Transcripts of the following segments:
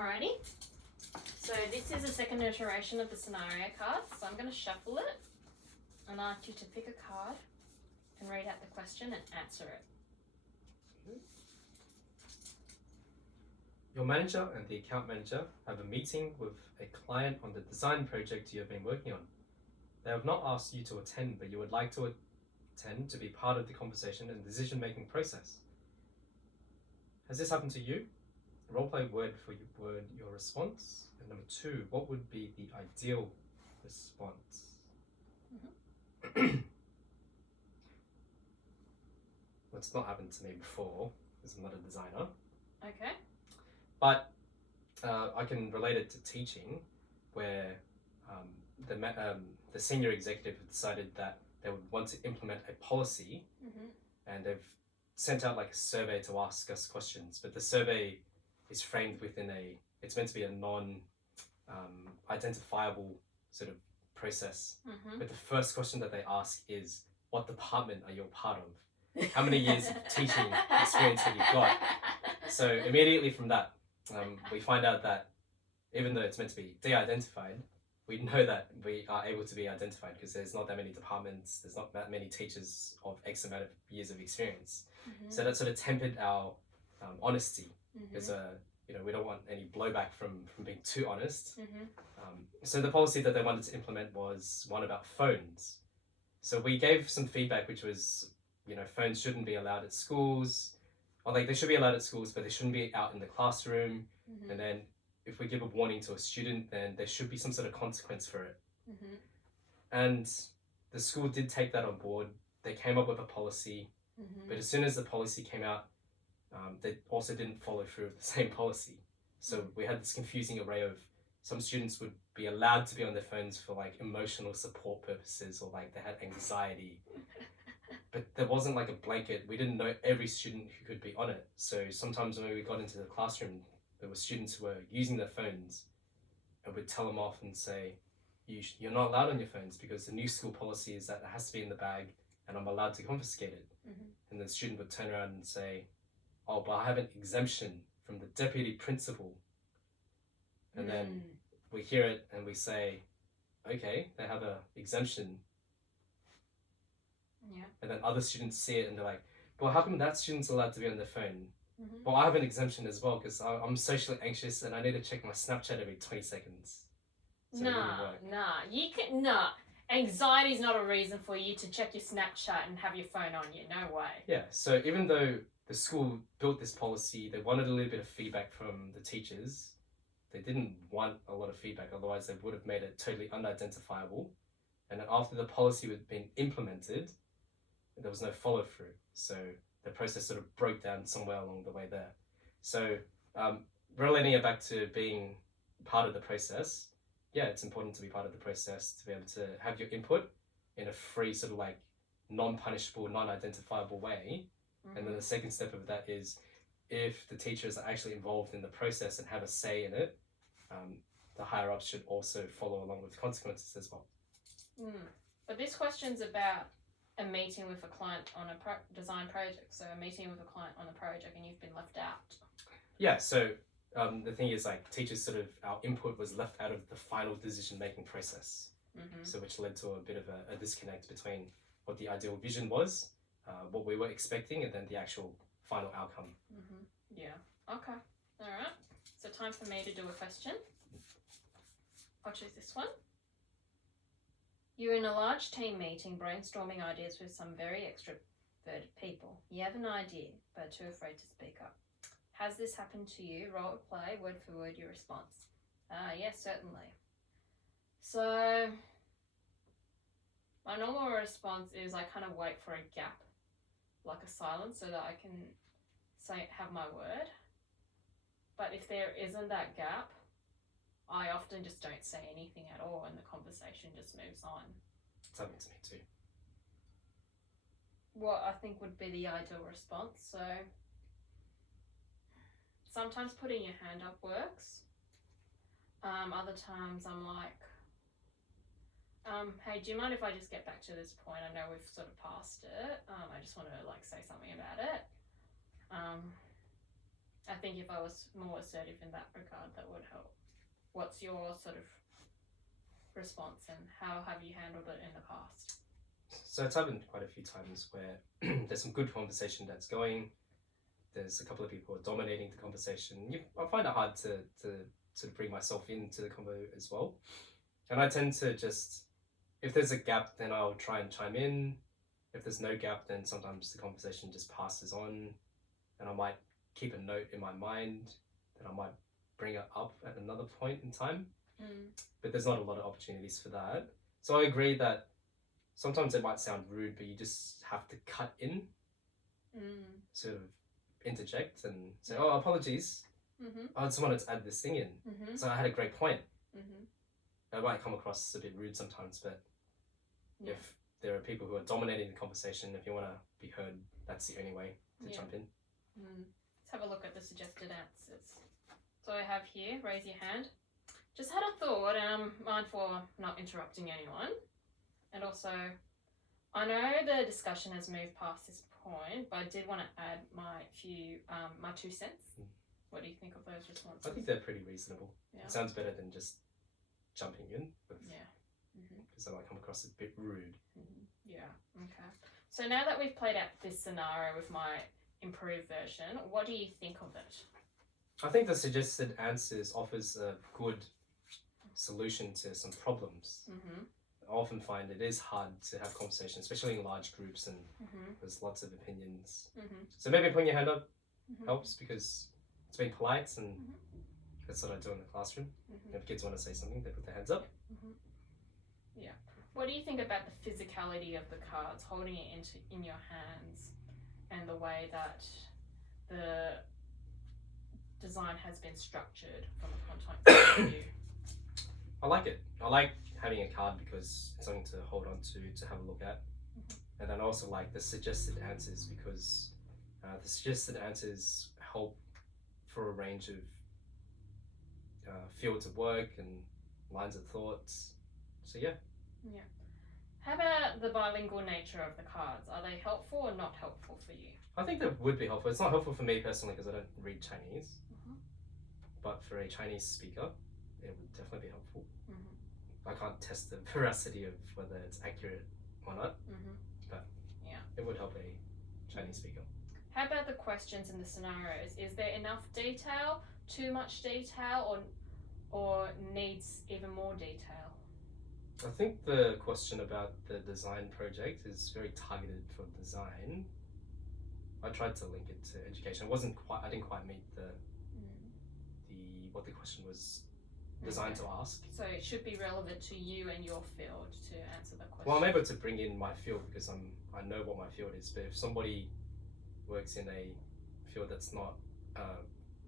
Alrighty. So this is a second iteration of the scenario card. So I'm going to shuffle it and ask you to pick a card and read out the question and answer it. Your manager and the account manager have a meeting with a client on the design project you have been working on. They have not asked you to attend, but you would like to attend to be part of the conversation and decision-making process. Has this happened to you? Roleplay word for your response. And number 2, what would be the ideal response? What's not happened to me before, because I'm not a designer. Okay. But I can relate it to teaching, where the senior executive decided that they would want to implement a policy, and they've sent out like a survey to ask us questions. But the survey is framed within it's meant to be a non-identifiable sort of process. But the first question that they ask is, what department are you a part of? How many years of teaching experience have you got? So immediately from that, we find out that even though it's meant to be de-identified, we know that we are able to be identified because there's not that many departments, there's not that many teachers of X amount of years of experience. So that sort of tempered our honesty, because we don't want any blowback from being too honest. So the policy that they wanted to implement was one about phones. So we gave some feedback, which was, phones shouldn't be allowed at schools. Or they should be allowed at schools, but they shouldn't be out in the classroom. And then if we give a warning to a student, then there should be some sort of consequence for it. And the school did take that on board. They came up with a policy, but as soon as the policy came out, they also didn't follow through with the same policy. So we had this confusing array of some students would be allowed to be on their phones for like emotional support purposes, or like they had anxiety. But there wasn't like a blanket. We didn't know every student who could be on it. So sometimes when we got into the classroom, there were students who were using their phones, and we'd tell them off and say, you're not allowed on your phones because the new school policy is that it has to be in the bag and I'm allowed to confiscate it. And the student would turn around and say, oh, but I have an exemption from the deputy principal. And then we hear it and we say, okay, they have an exemption. Yeah. And then other students see it and they're like, well, how come that student's allowed to be on their phone? Well, I have an exemption as well because I'm socially anxious and I need to check my Snapchat every 20 seconds. So Anxiety is not a reason for you to check your Snapchat and have your phone on you. No way. Yeah, so even though the school built this policy, they wanted a little bit of feedback from the teachers. They didn't want a lot of feedback, otherwise they would have made it totally unidentifiable. And then after the policy had been implemented, there was no follow through. So the process sort of broke down somewhere along the way there. So relating it back to being part of the process, yeah, it's important to be part of the process, to be able to have your input in a free sort of like non-punishable, non-identifiable way. And then the second step of that is, if the teachers are actually involved in the process and have a say in it, the higher ups should also follow along with consequences as well. But this question's about a meeting with a client on a design project. So a meeting with a client on a project and you've been left out. Yeah, so the thing is, like, teachers sort of, our input was left out of the final decision-making process. So which led to a bit of a disconnect between what the ideal vision was, what we were expecting, and then the actual final outcome. Yeah. Okay. All right. So time for me to do a question. I'll choose this one. You're in a large team meeting brainstorming ideas with some very extroverted people. You have an idea, but are too afraid to speak up. Has this happened to you? Role play, word for word, your response. Yes, certainly. So my normal response is I kind of wait for a gap, like a silence, so that I can have my word. But if there isn't that gap, I often just don't say anything at all and the conversation just moves on. It's happened to me too. What I think would be the ideal response. So sometimes putting your hand up works. Other times I'm like, hey, do you mind if I just get back to this point? I know we've sort of passed it. I just want to say something about it. I think if I was more assertive in that regard, that would help. What's your sort of response, and how have you handled it in the past? So it's happened quite a few times where there's some good conversation that's going. There's a couple of people who are dominating the conversation. I find it hard to sort of bring myself into the convo as well. And I tend to just, if there's a gap, then I'll try and chime in. If there's no gap, then sometimes the conversation just passes on, and I might keep a note in my mind that I might bring it up at another point in time. But there's not a lot of opportunities for that. So I agree that sometimes it might sound rude, but you just have to cut in, sort of interject and say, oh, apologies. I just wanted to add this thing in. So I had a great point. It might come across a bit rude sometimes, but if there are people who are dominating the conversation, if you want to be heard, that's the only way to jump in. Let's have a look at the suggested answers. So I have here, raise your hand. Just had a thought, and I'm mindful of not interrupting anyone. And also, I know the discussion has moved past this point, but I did want to add my 2 cents. What do you think of those responses? I think they're pretty reasonable. Yeah. It sounds better than just jumping in. Yeah. Because I might come across a bit rude. Yeah, okay. So now that we've played out this scenario with my improved version, what do you think of it? I think the suggested answers offers a good solution to some problems. I often find it is hard to have conversations, especially in large groups, and there's lots of opinions. So maybe putting your hand up helps, because it's being polite, and that's what I do in the classroom. If kids want to say something, they put their hands up. Yeah. What do you think about the physicality of the cards, holding it in your hands, and the way that the design has been structured from a content point of view? I like it. I like having a card because it's something to hold on to have a look at. And then I also like the suggested answers, because the suggested answers help for a range of fields of work and lines of thoughts. So yeah. How about the bilingual nature of the cards? Are they helpful or not helpful for you? I think that would be helpful. It's not helpful for me personally because I don't read Chinese. But for a Chinese speaker, it would definitely be helpful. I can't test the veracity of whether it's accurate or not, but it would help a Chinese speaker. How about the questions in the scenarios? Is there enough detail, too much detail, or needs even more detail? I think the question about the design project is very targeted for design. I tried to link it to education. I didn't quite meet what the question was designed to ask. So it should be relevant to you and your field to answer the question. Well, I'm able to bring in my field because I know what my field is. But if somebody works in a field that's not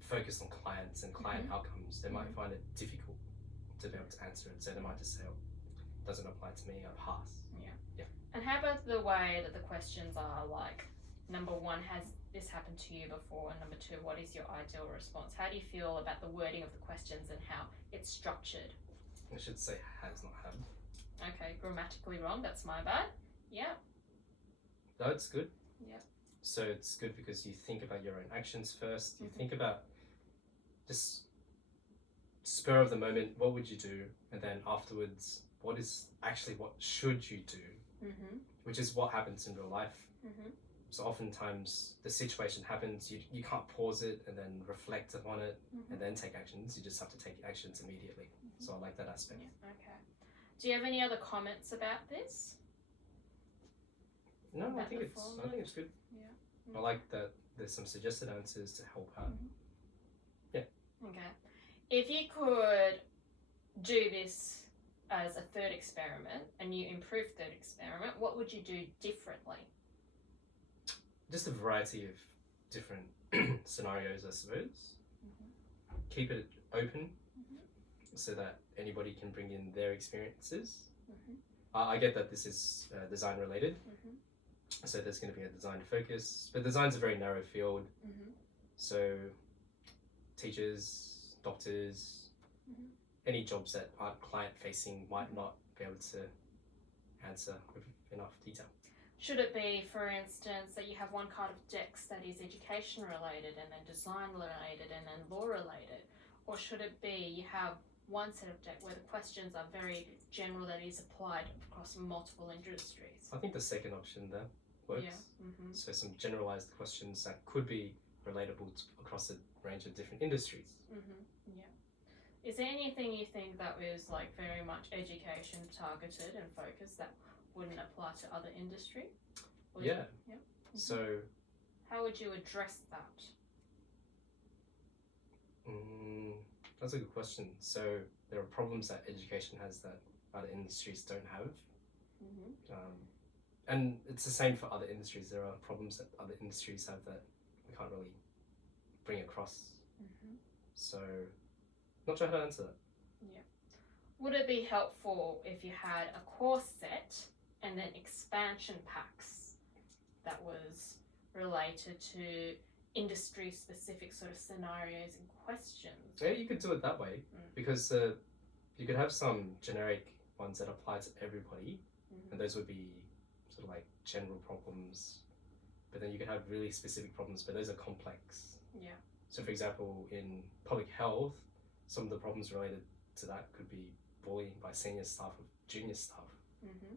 focused on clients and client outcomes, they might find it difficult to be able to answer it. So they might just say, "Oh, it doesn't apply to me. I pass." Yeah. And how about the way that the questions are like? Number 1, has this happened to you before? And number 2, what is your ideal response? How do you feel about the wording of the questions and how it's structured? I should say has, not have. Okay, grammatically wrong. That's my bad. Yeah. No, it's good. Yeah. So it's good because you think about your own actions first. You think about just spur of the moment, what would you do? And then afterwards, what should you do? Which is what happens in real life. So oftentimes the situation happens, you can't pause it and then reflect upon it and then take actions. You just have to take actions immediately. So I like that aspect. Yeah. Okay. Do you have any other comments about this? No, About I think the it's good. Yeah. I like that there's some suggested answers to help out. Okay. If you could do this as a third experiment, a new improved third experiment, what would you do differently? Just a variety of different scenarios, I suppose. Keep it open so that anybody can bring in their experiences. I get that this is design related, so there's going to be a design focus, but design's a very narrow field. So teachers, doctors, any jobs that aren't client facing might not be able to answer with enough detail. Should it be, for instance, that you have one card of decks that is education related and then design related and then law related? Or should it be you have one set of deck where the questions are very general that is applied across multiple industries? I think the second option there works. Yeah. Mm-hmm. So some generalized questions that could be relatable across a range of different industries. Mm-hmm. Yeah. Is there anything you think that was like very much education targeted and focused that wouldn't apply to other industry? Yeah. Yeah. Mm-hmm. So how would you address that? That's a good question. So there are problems that education has that other industries don't have. Mm-hmm. And it's the same for other industries. There are problems that other industries have that we can't really bring across. Mm-hmm. So, not sure how to answer that. Yeah. Would it be helpful if you had a course set and then expansion packs that was related to industry specific sort of scenarios and questions? Yeah, you could do it that way because you could have some generic ones that apply to everybody, and those would be sort of like general problems. But then you could have really specific problems, but those are complex. Yeah. So, for example, in public health, some of the problems related to that could be bullying by senior staff of junior staff. Mm-hmm.